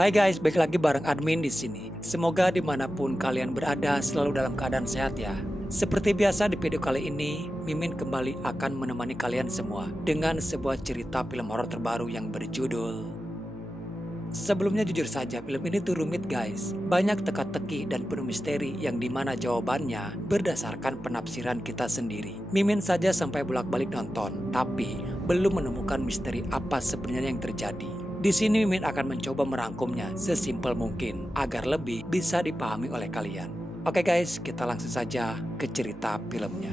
Hai guys, balik lagi bareng admin di sini. Semoga dimanapun kalian berada selalu dalam keadaan sehat ya. Seperti biasa di video kali ini, Mimin kembali akan menemani kalian semua dengan sebuah cerita film horor terbaru yang berjudul. Sebelumnya jujur saja, film ini tuh rumit guys. Banyak teka-teki dan penuh misteri yang dimana jawabannya berdasarkan penafsiran kita sendiri. Mimin saja sampai bolak-balik nonton, tapi belum menemukan misteri apa sebenarnya yang terjadi. Di sini Mimin akan mencoba merangkumnya sesimpel mungkin agar lebih bisa dipahami oleh kalian. Oke guys, kita langsung saja ke cerita filmnya.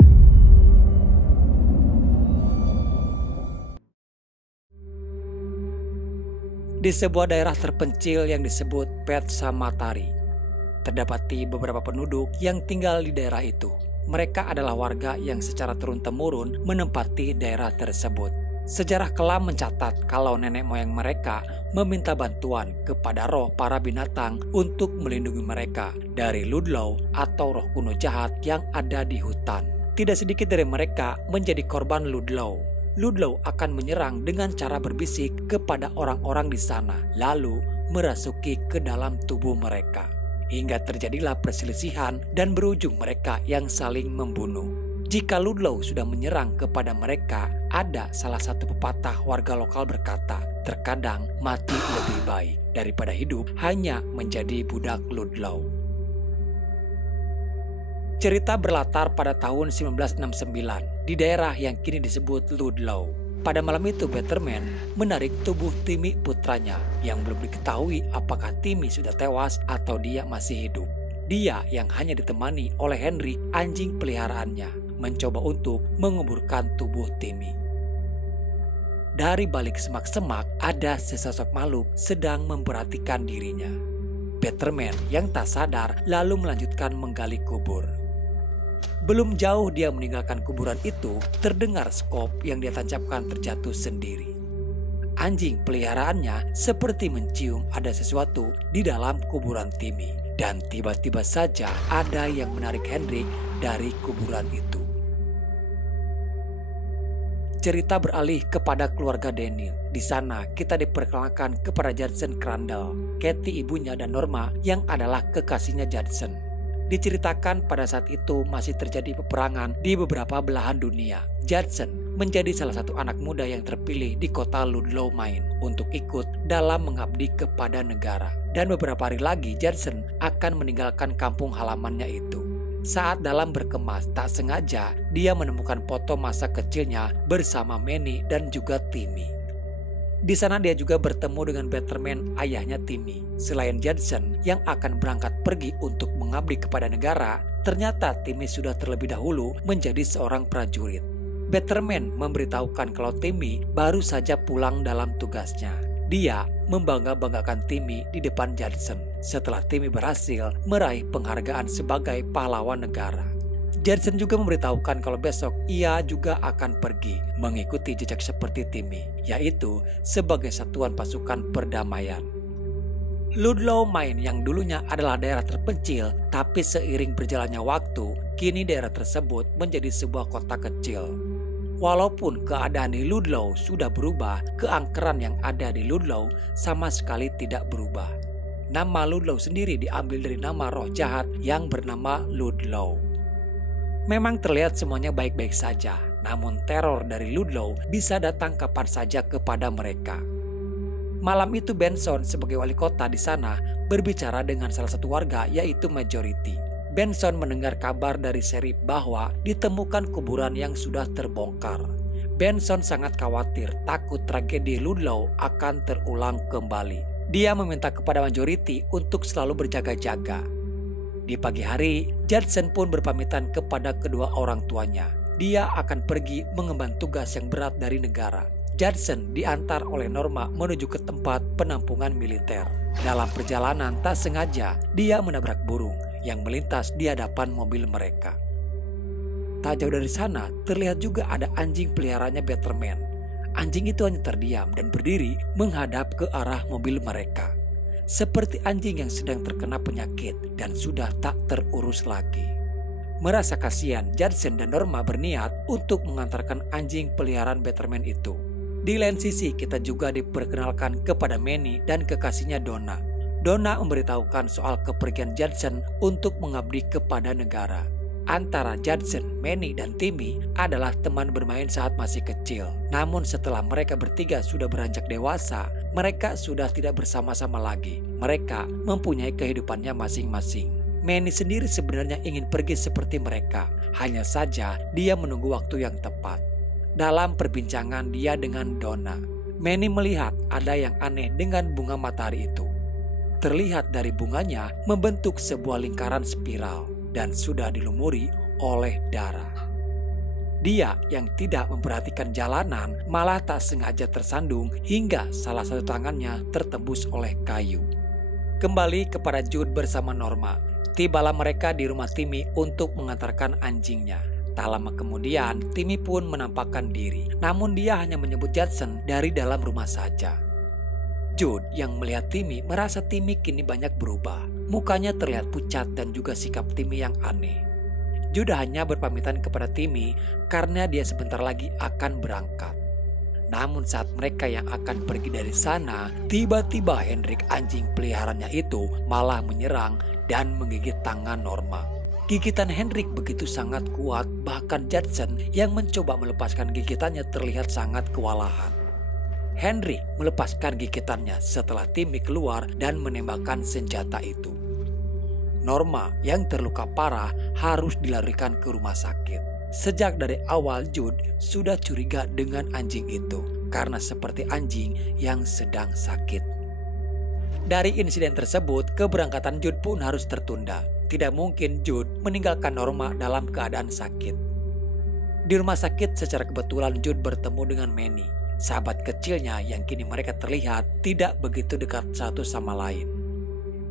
Di sebuah daerah terpencil yang disebut Petsamatari, terdapati beberapa penduduk yang tinggal di daerah itu. Mereka adalah warga yang secara turun-temurun menempati daerah tersebut. Sejarah kelam mencatat kalau nenek moyang mereka meminta bantuan kepada roh para binatang untuk melindungi mereka dari Ludlow atau roh kuno jahat yang ada di hutan. Tidak sedikit dari mereka menjadi korban Ludlow. Ludlow akan menyerang dengan cara berbisik kepada orang-orang di sana, lalu merasuki ke dalam tubuh mereka. Hingga terjadilah perselisihan dan berujung mereka yang saling membunuh. Jika Ludlow sudah menyerang kepada mereka, ada salah satu pepatah warga lokal berkata, terkadang mati lebih baik daripada hidup hanya menjadi budak Ludlow. Cerita berlatar pada tahun 1969 di daerah yang kini disebut Ludlow. Pada malam itu Betterman menarik tubuh Timmy putranya yang belum diketahui apakah Timmy sudah tewas atau dia masih hidup. Dia yang hanya ditemani oleh Henry, anjing peliharaannya, mencoba untuk menguburkan tubuh Timmy. Dari balik semak-semak ada sesosok makhluk sedang memperhatikan dirinya. Betterman yang tak sadar lalu melanjutkan menggali kubur. Belum jauh dia meninggalkan kuburan itu, terdengar skop yang dia tancapkan terjatuh sendiri. Anjing peliharaannya seperti mencium ada sesuatu di dalam kuburan Timmy. Dan tiba-tiba saja ada yang menarik Henry dari kuburan itu. Cerita beralih kepada keluarga Daniel. Di sana kita diperkenalkan kepada Judson Crandall, Kathy ibunya dan Norma yang adalah kekasihnya Judson. Diceritakan pada saat itu masih terjadi peperangan di beberapa belahan dunia. Judson menjadi salah satu anak muda yang terpilih di kota Ludlow, Maine untuk ikut dalam mengabdi kepada negara. Dan beberapa hari lagi Judson akan meninggalkan kampung halamannya itu. Saat dalam berkemas, tak sengaja dia menemukan foto masa kecilnya bersama Manny dan juga Timmy. Di sana dia juga bertemu dengan Betterman, ayahnya Timmy. Selain Judson yang akan berangkat pergi untuk mengabdi kepada negara, ternyata Timmy sudah terlebih dahulu menjadi seorang prajurit. Betterman memberitahukan kalau Timmy baru saja pulang dalam tugasnya. Dia membangga-banggakan Timmy di depan Judson setelah Timmy berhasil meraih penghargaan sebagai pahlawan negara. Judson juga memberitahukan kalau besok ia juga akan pergi mengikuti jejak seperti Timmy, yaitu sebagai satuan pasukan perdamaian. Ludlow, Maine yang dulunya adalah daerah terpencil, tapi seiring berjalannya waktu, kini daerah tersebut menjadi sebuah kota kecil. Walaupun keadaan di Ludlow sudah berubah, keangkeran yang ada di Ludlow sama sekali tidak berubah. Nama Ludlow sendiri diambil dari nama roh jahat yang bernama Ludlow. Memang terlihat semuanya baik-baik saja, namun teror dari Ludlow bisa datang kapan saja kepada mereka. Malam itu Benson sebagai wali kota di sana berbicara dengan salah satu warga yaitu Majority. Benson mendengar kabar dari Sheriff bahwa ditemukan kuburan yang sudah terbongkar. Benson sangat khawatir takut tragedi Ludlow akan terulang kembali. Dia meminta kepada Majority untuk selalu berjaga-jaga. Di pagi hari, Judson pun berpamitan kepada kedua orang tuanya. Dia akan pergi mengemban tugas yang berat dari negara. Judson diantar oleh Norma menuju ke tempat penampungan militer. Dalam perjalanan tak sengaja, dia menabrak burung yang melintas di hadapan mobil mereka. Tak jauh dari sana, terlihat juga ada anjing peliharaannya Betterman. Anjing itu hanya terdiam dan berdiri menghadap ke arah mobil mereka. Seperti anjing yang sedang terkena penyakit dan sudah tak terurus lagi. Merasa kasihan, Judson dan Norma berniat untuk mengantarkan anjing peliharaan Betterman itu. Di lain sisi kita juga diperkenalkan kepada Manny dan kekasihnya Donna. Donna memberitahukan soal kepergian Judson untuk mengabdi kepada negara. Antara Judson, Manny, dan Timmy adalah teman bermain saat masih kecil. Namun setelah mereka bertiga sudah beranjak dewasa, mereka sudah tidak bersama-sama lagi. Mereka mempunyai kehidupannya masing-masing. Manny sendiri sebenarnya ingin pergi seperti mereka. Hanya saja dia menunggu waktu yang tepat. Dalam perbincangan dia dengan Donna, Manny melihat ada yang aneh dengan bunga matahari itu. Terlihat dari bunganya membentuk sebuah lingkaran spiral dan sudah dilumuri oleh darah. Dia yang tidak memperhatikan jalanan malah tak sengaja tersandung hingga salah satu tangannya tertembus oleh kayu. Kembali kepada Jude bersama Norma. Tibalah mereka di rumah Timmy untuk mengantarkan anjingnya. Tak lama kemudian, Timmy pun menampakkan diri. Namun dia hanya menyebut Judson dari dalam rumah saja. Jude yang melihat Timmy merasa Timmy kini banyak berubah. Mukanya terlihat pucat dan juga sikap Timmy yang aneh. Jude hanya berpamitan kepada Timmy karena dia sebentar lagi akan berangkat. Namun saat mereka yang akan pergi dari sana, tiba-tiba Hendrik anjing peliharaannya itu malah menyerang dan menggigit tangan Norma. Gigitan Hendrik begitu sangat kuat, bahkan Judson yang mencoba melepaskan gigitannya terlihat sangat kewalahan. Hendrik melepaskan gigitannya setelah Timmy keluar dan menembakkan senjata itu. Norma yang terluka parah harus dilarikan ke rumah sakit. Sejak dari awal Jude sudah curiga dengan anjing itu karena seperti anjing yang sedang sakit. Dari insiden tersebut, keberangkatan Jude pun harus tertunda. Tidak mungkin Jude meninggalkan Norma dalam keadaan sakit. Di rumah sakit secara kebetulan Jude bertemu dengan Manny, sahabat kecilnya yang kini mereka terlihat tidak begitu dekat satu sama lain.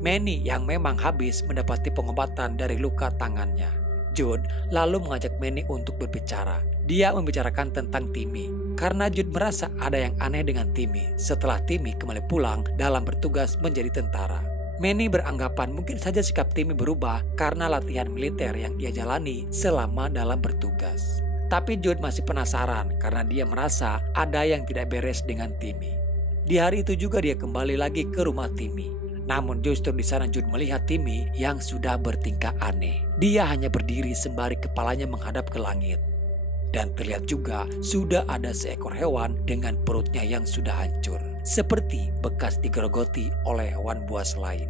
Manny yang memang habis mendapati pengobatan dari luka tangannya. Jude lalu mengajak Manny untuk berbicara. Dia membicarakan tentang Timmy karena Jude merasa ada yang aneh dengan Timmy setelah Timmy kembali pulang dalam bertugas menjadi tentara. Manny beranggapan mungkin saja sikap Timmy berubah karena latihan militer yang ia jalani selama dalam bertugas. Tapi Jude masih penasaran karena dia merasa ada yang tidak beres dengan Timmy. Di hari itu juga dia kembali lagi ke rumah Timmy. Namun justru di sana Jude melihat Timmy yang sudah bertingkah aneh. Dia hanya berdiri sembari kepalanya menghadap ke langit. Dan terlihat juga sudah ada seekor hewan dengan perutnya yang sudah hancur. Seperti bekas digerogoti oleh hewan buas lain.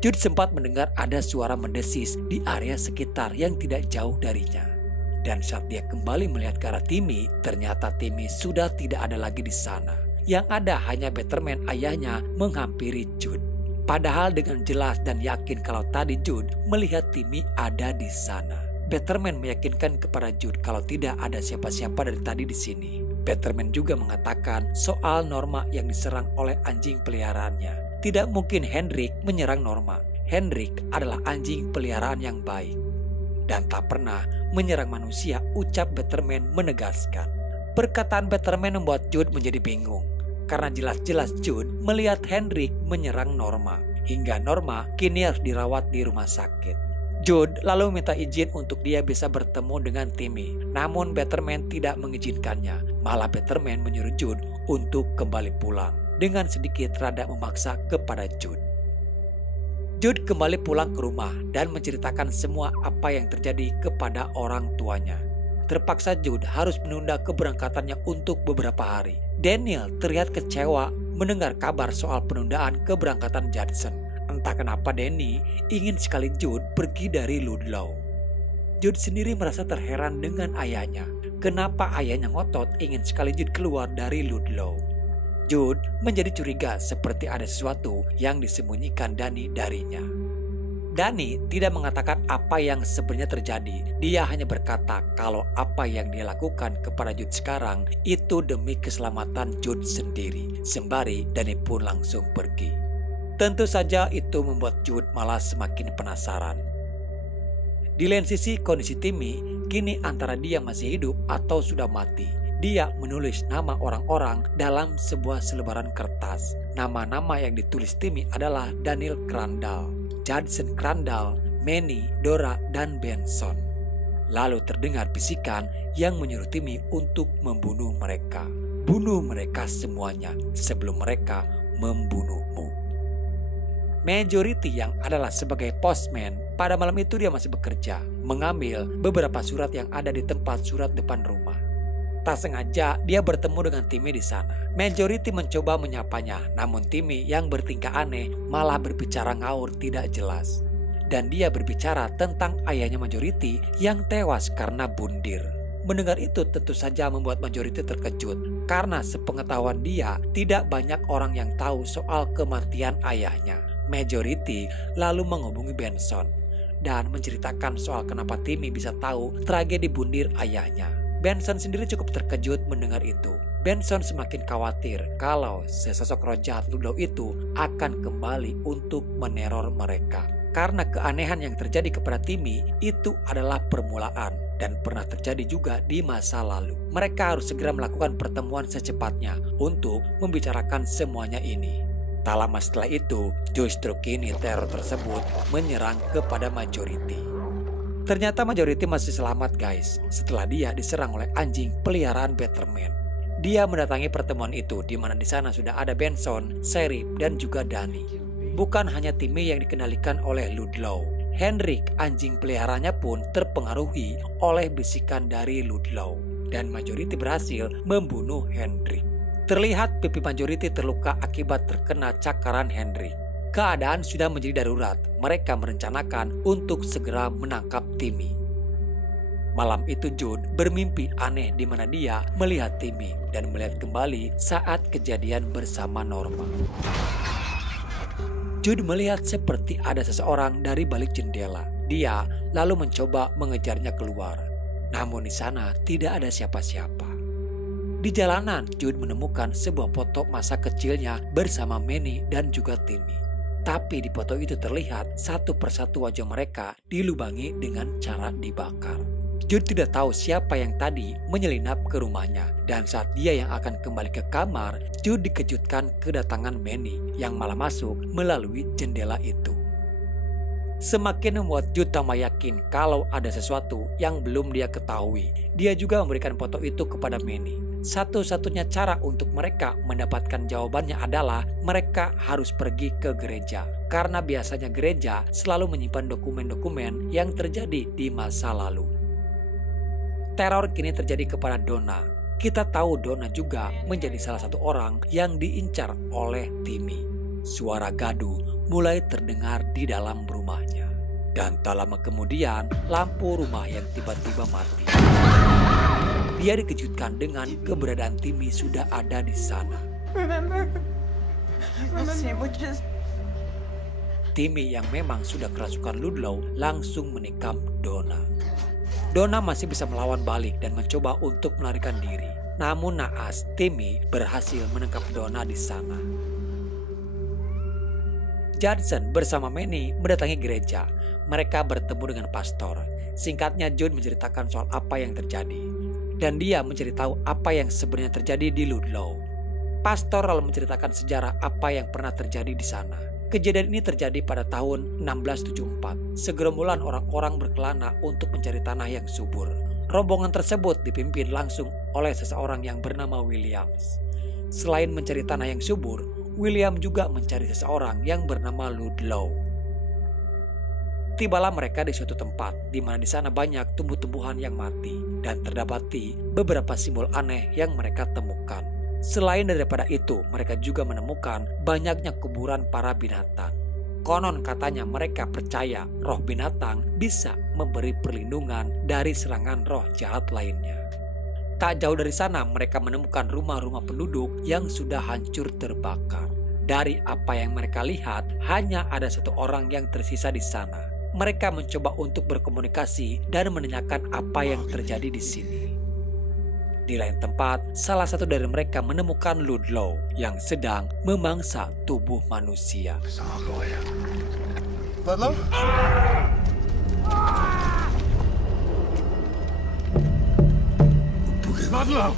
Jude sempat mendengar ada suara mendesis di area sekitar yang tidak jauh darinya. Dan saat dia kembali melihat ke arah Timmy, ternyata Timmy sudah tidak ada lagi di sana. Yang ada hanya Betterman ayahnya menghampiri Jude. Padahal dengan jelas dan yakin kalau tadi Jude melihat Timmy ada di sana. Betterman meyakinkan kepada Jude kalau tidak ada siapa-siapa dari tadi di sini. Betterman juga mengatakan soal Norma yang diserang oleh anjing peliharaannya. Tidak mungkin Hendrik menyerang Norma. Hendrik adalah anjing peliharaan yang baik dan tak pernah menyerang manusia, ucap Betterman menegaskan. Perkataan Betterman membuat Jude menjadi bingung karena jelas-jelas Jude melihat Hendrik menyerang Norma hingga Norma kini harus dirawat di rumah sakit. Jude lalu minta izin untuk dia bisa bertemu dengan Timmy. Namun Betterman tidak mengizinkannya. Malah Betterman menyuruh Jude untuk kembali pulang. Dengan sedikit rada memaksa kepada Jude. Jude kembali pulang ke rumah dan menceritakan semua apa yang terjadi kepada orang tuanya. Terpaksa Jude harus menunda keberangkatannya untuk beberapa hari. Daniel terlihat kecewa mendengar kabar soal penundaan keberangkatan Judson. Entah kenapa Danny ingin sekali Jude pergi dari Ludlow. Jude sendiri merasa terheran dengan ayahnya. Kenapa ayahnya ngotot ingin sekali Jude keluar dari Ludlow. Jude menjadi curiga seperti ada sesuatu yang disembunyikan Danny darinya. Danny tidak mengatakan apa yang sebenarnya terjadi. Dia hanya berkata kalau apa yang dia lakukan kepada Jude sekarang itu demi keselamatan Jude sendiri. Sembari Danny pun langsung pergi. Tentu saja itu membuat Jude malah semakin penasaran. Di lain sisi kondisi Timmy kini antara dia masih hidup atau sudah mati. Dia menulis nama orang-orang dalam sebuah selebaran kertas. Nama-nama yang ditulis Timmy adalah Daniel Crandall, Judson Crandall, Manny, Dora, dan Benson. Lalu terdengar bisikan yang menyuruh Timmy untuk membunuh mereka. Bunuh mereka semuanya sebelum mereka membunuhmu. Majority yang adalah sebagai postman, pada malam itu dia masih bekerja, mengambil beberapa surat yang ada di tempat surat depan rumah. Tak sengaja dia bertemu dengan Timmy di sana. Majority mencoba menyapanya, namun Timmy yang bertingkah aneh malah berbicara ngaur tidak jelas. Dan dia berbicara tentang ayahnya Majority yang tewas karena bundir. Mendengar itu tentu saja membuat Majority terkejut, karena sepengetahuan dia tidak banyak orang yang tahu soal kematian ayahnya. Majority lalu menghubungi Benson dan menceritakan soal kenapa Timmy bisa tahu tragedi bundir ayahnya. Benson sendiri cukup terkejut mendengar itu. Benson semakin khawatir kalau sesosok roh jahat Ludlow itu akan kembali untuk meneror mereka. Karena keanehan yang terjadi kepada Timmy itu adalah permulaan dan pernah terjadi juga di masa lalu. Mereka harus segera melakukan pertemuan secepatnya untuk membicarakan semuanya ini. Tak lama setelah itu, justru kini teror tersebut menyerang kepada Majority. Ternyata Majority masih selamat guys, setelah dia diserang oleh anjing peliharaan Batman. Dia mendatangi pertemuan itu di mana di sana sudah ada Benson, Sheriff, dan juga Danny. Bukan hanya Timmy yang dikendalikan oleh Ludlow. Hendrik, anjing peliharanya pun terpengaruhi oleh bisikan dari Ludlow. Dan Majority berhasil membunuh Hendrik. Terlihat pipi Majority terluka akibat terkena cakaran Hendrik. Keadaan sudah menjadi darurat. Mereka merencanakan untuk segera menangkap Timmy. Malam itu Jude bermimpi aneh di mana dia melihat Timmy dan melihat kembali saat kejadian bersama Norma. Jude melihat seperti ada seseorang dari balik jendela. Dia lalu mencoba mengejarnya keluar. Namun di sana tidak ada siapa-siapa. Di jalanan Jude menemukan sebuah foto masa kecilnya bersama Manny dan juga Timmy. Tapi di foto itu terlihat satu persatu wajah mereka dilubangi dengan cara dibakar. Jude tidak tahu siapa yang tadi menyelinap ke rumahnya. Dan saat dia yang akan kembali ke kamar, Jude dikejutkan kedatangan Manny yang malah masuk melalui jendela itu. Semakin membuat Jude tambah yakin kalau ada sesuatu yang belum dia ketahui. Dia juga memberikan foto itu kepada Manny. Satu-satunya cara untuk mereka mendapatkan jawabannya adalah mereka harus pergi ke gereja. Karena biasanya gereja selalu menyimpan dokumen-dokumen yang terjadi di masa lalu. Teror kini terjadi kepada Donna. Kita tahu Donna juga menjadi salah satu orang yang diincar oleh Timmy. Suara gaduh mulai terdengar di dalam rumahnya. Dan tak lama kemudian lampu rumah yang tiba-tiba mati. Dia dikejutkan dengan keberadaan Timmy sudah ada di sana. Timmy yang memang sudah kerasukan Ludlow langsung menikam Donna. Donna masih bisa melawan balik dan mencoba untuk melarikan diri. Namun naas, Timmy berhasil menangkap Donna di sana. Judson bersama Manny mendatangi gereja. Mereka bertemu dengan pastor. Singkatnya Jude menceritakan soal apa yang terjadi. Dan dia mencari tahu apa yang sebenarnya terjadi di Ludlow. Pastor lalu menceritakan sejarah apa yang pernah terjadi di sana. Kejadian ini terjadi pada tahun 1674. Segerombolan orang-orang berkelana untuk mencari tanah yang subur. Rombongan tersebut dipimpin langsung oleh seseorang yang bernama Williams. Selain mencari tanah yang subur, William juga mencari seseorang yang bernama Ludlow. Tibalah mereka di suatu tempat di mana di sana banyak tumbuh-tumbuhan yang mati dan terdapati beberapa simbol aneh yang mereka temukan. Selain daripada itu, mereka juga menemukan banyaknya kuburan para binatang. Konon katanya mereka percaya roh binatang bisa memberi perlindungan dari serangan roh jahat lainnya. Tak jauh dari sana mereka menemukan rumah-rumah penduduk yang sudah hancur terbakar. Dari apa yang mereka lihat, hanya ada satu orang yang tersisa di sana. Mereka mencoba untuk berkomunikasi dan menanyakan apa yang terjadi di sini. Di lain tempat, salah satu dari mereka menemukan Ludlow yang sedang memangsa tubuh manusia. Ludlow? Ludlow!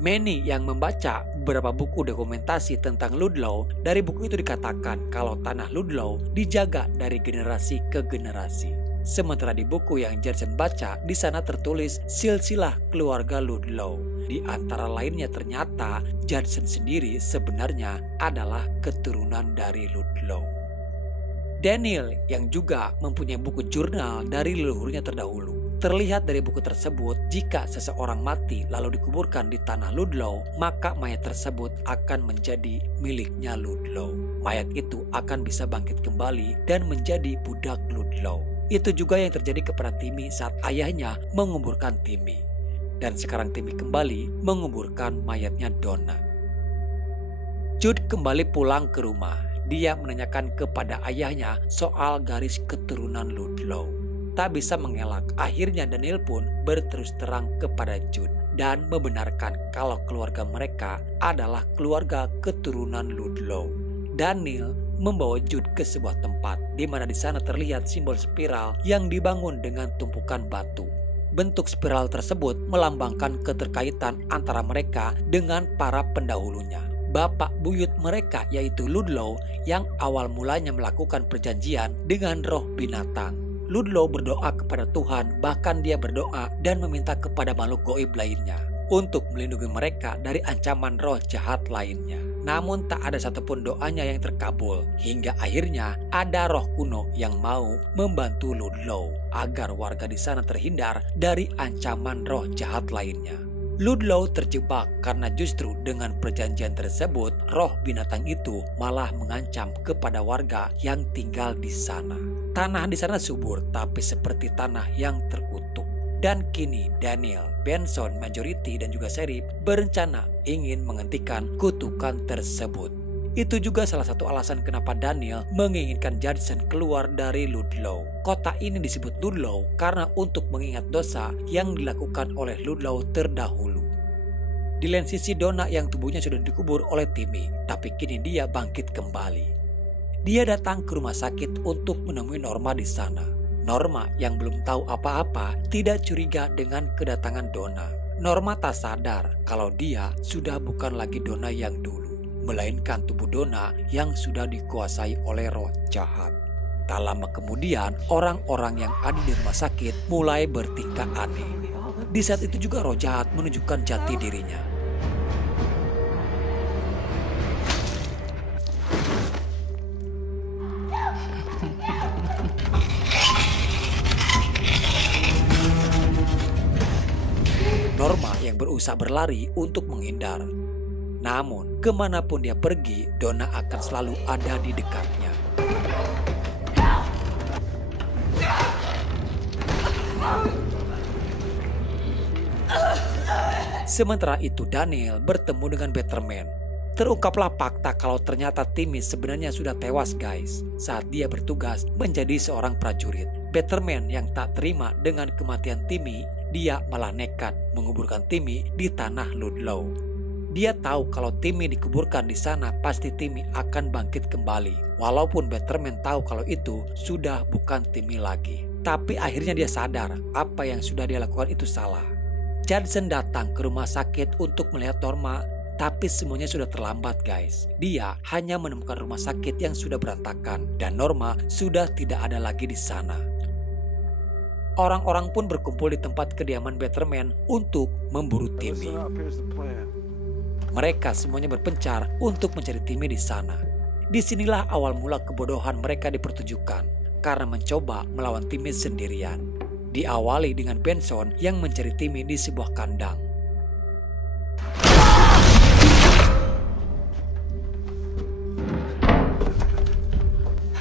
Manny yang membaca beberapa buku dokumentasi tentang Ludlow, dari buku itu dikatakan kalau tanah Ludlow dijaga dari generasi ke generasi. Sementara di buku yang Judson baca, di sana tertulis silsilah keluarga Ludlow. Di antara lainnya ternyata Judson sendiri sebenarnya adalah keturunan dari Ludlow. Daniel yang juga mempunyai buku jurnal dari leluhurnya terdahulu. Terlihat dari buku tersebut, jika seseorang mati lalu dikuburkan di tanah Ludlow, maka mayat tersebut akan menjadi miliknya Ludlow. Mayat itu akan bisa bangkit kembali dan menjadi budak Ludlow. Itu juga yang terjadi kepada Timmy saat ayahnya menguburkan Timmy. Dan sekarang Timmy kembali menguburkan mayatnya Donna. Jude kembali pulang ke rumah. Dia menanyakan kepada ayahnya soal garis keturunan Ludlow. Tak bisa mengelak, akhirnya Daniel pun berterus terang kepada Jude dan membenarkan kalau keluarga mereka adalah keluarga keturunan Ludlow. Daniel membawa Jude ke sebuah tempat di mana di sana terlihat simbol spiral yang dibangun dengan tumpukan batu. Bentuk spiral tersebut melambangkan keterkaitan antara mereka dengan para pendahulunya. Bapak buyut mereka yaitu Ludlow yang awal mulanya melakukan perjanjian dengan roh binatang. Ludlow berdoa kepada Tuhan, bahkan dia berdoa dan meminta kepada makhluk gaib lainnya untuk melindungi mereka dari ancaman roh jahat lainnya. Namun tak ada satupun doanya yang terkabul, hingga akhirnya ada roh kuno yang mau membantu Ludlow agar warga di sana terhindar dari ancaman roh jahat lainnya. Ludlow terjebak karena justru dengan perjanjian tersebut, roh binatang itu malah mengancam kepada warga yang tinggal di sana. Tanah di sana subur tapi seperti tanah yang terkutuk. Dan kini Daniel, Benson, Majority dan juga Sheriff berencana ingin menghentikan kutukan tersebut. Itu juga salah satu alasan kenapa Daniel menginginkan Judson keluar dari Ludlow. Kota ini disebut Ludlow karena untuk mengingat dosa yang dilakukan oleh Ludlow terdahulu. Di lain sisi Donna yang tubuhnya sudah dikubur oleh Timmy, tapi kini dia bangkit kembali. Dia datang ke rumah sakit untuk menemui Norma di sana. Norma yang belum tahu apa-apa tidak curiga dengan kedatangan Donna. Norma tak sadar kalau dia sudah bukan lagi Donna yang dulu, melainkan tubuh Donna yang sudah dikuasai oleh roh jahat. Tak lama kemudian, orang-orang yang ada di rumah sakit mulai bertingkah aneh. Di saat itu juga roh jahat menunjukkan jati dirinya. Norma yang berusaha berlari untuk menghindar. Namun, kemanapun dia pergi, Donna akan selalu ada di dekatnya. Sementara itu, Daniel bertemu dengan Betterman. Terungkaplah fakta kalau ternyata Timmy sebenarnya sudah tewas guys saat dia bertugas menjadi seorang prajurit. Betterman yang tak terima dengan kematian Timmy, dia malah nekat menguburkan Timmy di tanah Ludlow. Dia tahu kalau Timmy dikuburkan di sana pasti Timmy akan bangkit kembali. Walaupun Betterman tahu kalau itu sudah bukan Timmy lagi. Tapi akhirnya dia sadar apa yang sudah dia lakukan itu salah. Judson datang ke rumah sakit untuk melihat Norma, tapi semuanya sudah terlambat guys. Dia hanya menemukan rumah sakit yang sudah berantakan dan Norma sudah tidak ada lagi di sana. Orang-orang pun berkumpul di tempat kediaman Betterman untuk memburu Timmy. Mereka semuanya berpencar untuk mencari Timmy di sana. Disinilah awal mula kebodohan mereka dipertunjukkan karena mencoba melawan Timmy sendirian. Diawali dengan Benson yang mencari Timmy di sebuah kandang.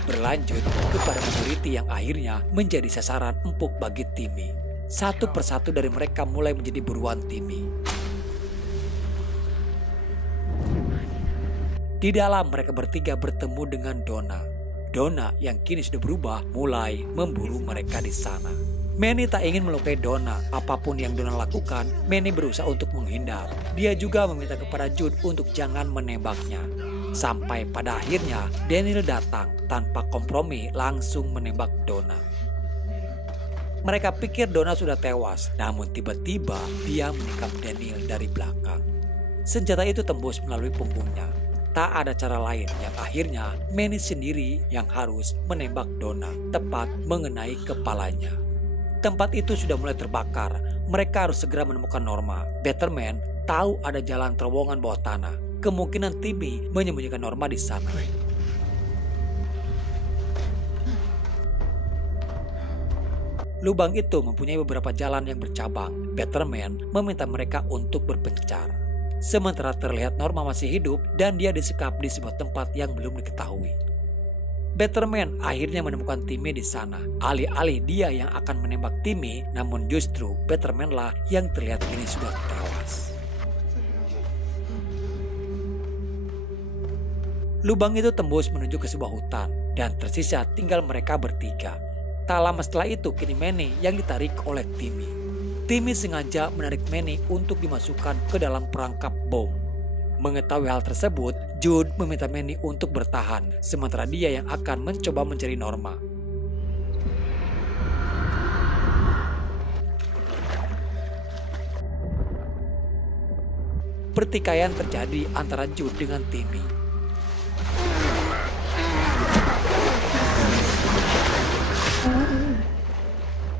Berlanjut kepada Majority yang akhirnya menjadi sasaran empuk bagi Timmy. Satu persatu dari mereka mulai menjadi buruan Timmy. Di dalam mereka bertiga bertemu dengan Donna. Donna yang kini sudah berubah mulai memburu mereka di sana. Manny tak ingin melukai Donna. Apapun yang Donna lakukan, Manny berusaha untuk menghindar. Dia juga meminta kepada Jude untuk jangan menembaknya. Sampai pada akhirnya Daniel datang tanpa kompromi langsung menembak Donna. Mereka pikir Donna sudah tewas, namun tiba-tiba dia menikam Daniel dari belakang. Senjata itu tembus melalui punggungnya. Tak ada cara lain yang akhirnya Manny sendiri yang harus menembak Donna tepat mengenai kepalanya. Tempat itu sudah mulai terbakar. Mereka harus segera menemukan Norma. Batman tahu ada jalan terowongan bawah tanah. Kemungkinan Timmy menyembunyikan Norma di sana. Lubang itu mempunyai beberapa jalan yang bercabang. Batman meminta mereka untuk berpencar. Sementara terlihat Norma masih hidup dan dia disekap di sebuah tempat yang belum diketahui. Batman akhirnya menemukan Timmy di sana. Alih-alih dia yang akan menembak Timmy, namun justru Batman lah yang terlihat kini sudah tewas. Lubang itu tembus menuju ke sebuah hutan dan tersisa tinggal mereka bertiga. Tak lama setelah itu kini Manny yang ditarik oleh Timmy. Timmy sengaja menarik Manny untuk dimasukkan ke dalam perangkap bom. Mengetahui hal tersebut, Jude meminta Manny untuk bertahan, sementara dia yang akan mencoba mencari Norma. Pertikaian terjadi antara Jude dengan Timmy.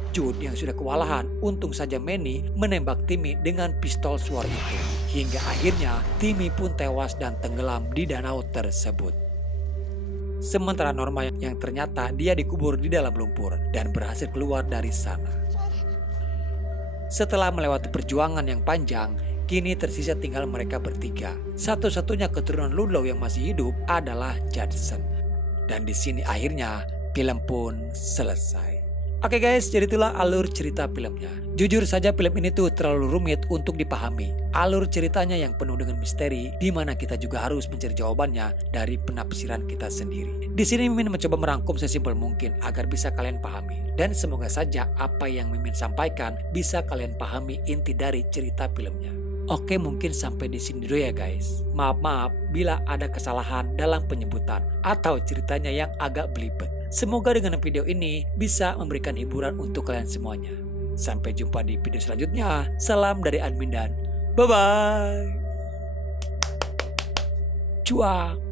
Jude yang sudah kewalahan, untung saja Manny menembak Timmy dengan pistol suar itu. Hingga akhirnya Timmy pun tewas dan tenggelam di danau tersebut. Sementara Norma yang ternyata dia dikubur di dalam lumpur dan berhasil keluar dari sana. Setelah melewati perjuangan yang panjang, kini tersisa tinggal mereka bertiga. Satu-satunya keturunan Ludlow yang masih hidup adalah Judson. Dan di sini akhirnya film pun selesai. Oke guys, jadi itulah alur cerita filmnya. Jujur saja film ini tuh terlalu rumit untuk dipahami. Alur ceritanya yang penuh dengan misteri, di mana kita juga harus mencari jawabannya dari penafsiran kita sendiri. Di sini Mimin mencoba merangkum sesimpel mungkin agar bisa kalian pahami. Dan semoga saja apa yang Mimin sampaikan bisa kalian pahami inti dari cerita filmnya. Oke, mungkin sampai di sini dulu ya guys. Maaf bila ada kesalahan dalam penyebutan atau ceritanya yang agak belibet. Semoga dengan video ini bisa memberikan hiburan untuk kalian semuanya. Sampai jumpa di video selanjutnya. Salam dari admin dan bye-bye. Cuak.